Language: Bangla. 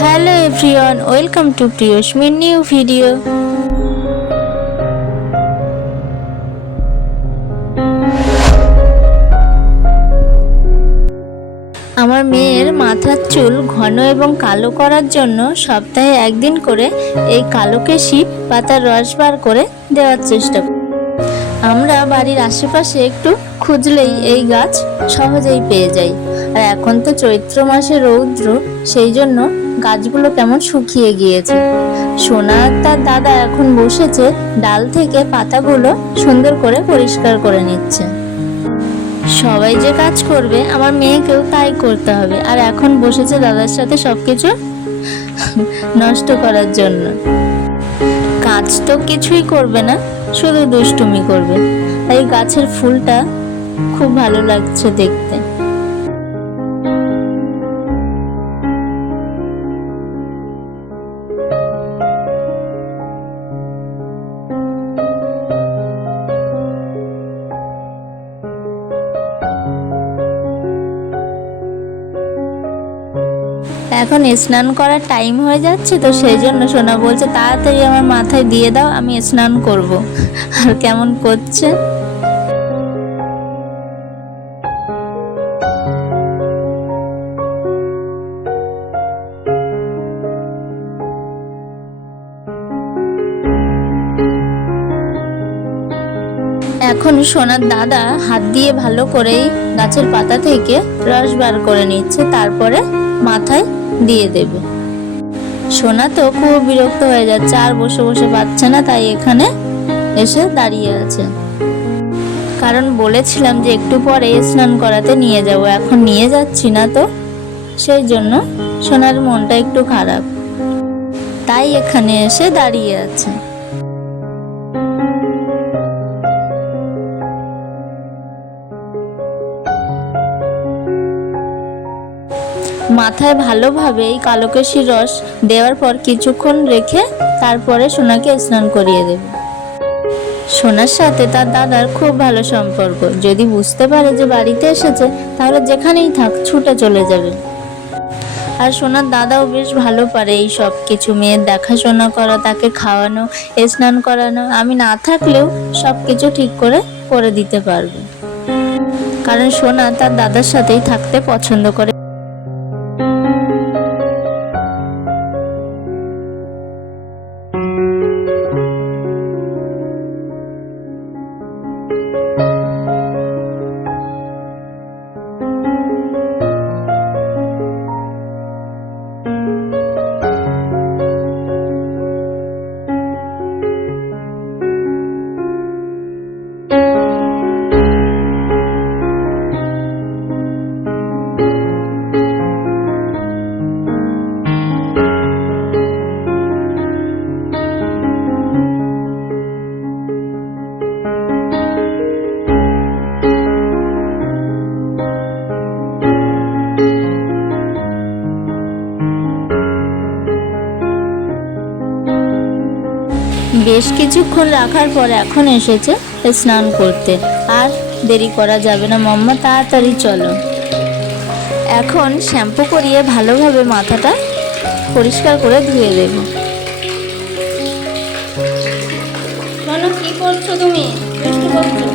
Hello everyone, welcome to Priyashmi new video. আমার মেয়ের মাথার চুল ঘন এবং কালো করার জন্য সপ্তাহে একদিন করে এই কালো কেশি পাতার রস বার করে দেওয়ার চেষ্টা করি। আমরা বাড়ির আশেপাশে একটু খুঁজলেই এই গাছ সহজেই পেয়ে যাই। আর এখন তো চৈত্র মাসে রৌদ্র, সেই জন্য গাছগুলো কেমন শুকিয়ে গিয়েছে। সোনা আর তার দাদা এখন বসেছে ডাল থেকে পাতাগুলো সুন্দর করে পরিষ্কার করে নিচ্ছে। সবাই যে কাজ করবে আমার মেয়েকেও তাই করতে হবে, আর এখন বসেছে দাদার সাথে সবকিছু নষ্ট করার জন্য। কাজ তো কিছুই করবে না, শুধু দুষ্টুমি করবে। এই গাছের ফুলটা খুব ভালো লাগছে দেখতে। এখন স্নান করার টাইম হয়ে যাচ্ছে, তো সেই জন্য সোনা বলছে তাড়াতাড়ি আমার মাথায় দিয়ে দাও, আমি স্নান করব। আর কেমন করছে। এখন সোনার দাদা হাত দিয়ে ভালো করেই গাছের পাতা থেকে রস বার করে নিচ্ছে, তারপরে মাথায় দিয়ে দেবে। সোনা তো খুব বিরক্ত হয়ে যাচ্ছে, আর বসে বসে পাচ্ছে না, তাই এখানে এসে দাঁড়িয়ে আছে। কারণ বলেছিলাম যে একটু পরে স্নান করাতে নিয়ে যাব, এখন নিয়ে যাচ্ছি না, তো সেই জন্য সোনার মনটা একটু খারাপ, তাই এখানে এসে দাঁড়িয়ে আছে। মাথায় ভালোভাবে এই কালোকেশির রস দেওয়ার পর কিছুক্ষণ রেখে তারপরে সোনাকে স্নান করিয়ে দেবে। সোনার সাথে তার দাদার খুব ভালো সম্পর্ক। যদি বুঝতে পারে যে বাড়িতে এসেছে, তাহলে যেখানেই থাক ছুটে চলে যাবে। আর সোনার দাদাও বেশ ভালো পারে এই সব কিছু, মেয়ের দেখাশোনা করা, তাকে খাওয়ানো, স্নান করানো। আমি না থাকলেও সব কিছু ঠিক করে দিতে পারবে, কারণ সোনা তার দাদার সাথেই থাকতে পছন্দ করে। বেশ কিছুক্ষণ রাখার পর এখন এসেছে স্নান করতে। আর দেরি করা যাবে না, মাম্মা তাড়াতাড়ি চলো। এখন শ্যাম্পু করিয়ে ভালোভাবে মাথাটা পরিষ্কার করে ধুয়ে দেব। শোনো, কি করছো তুমি? দুষ্টু করছো?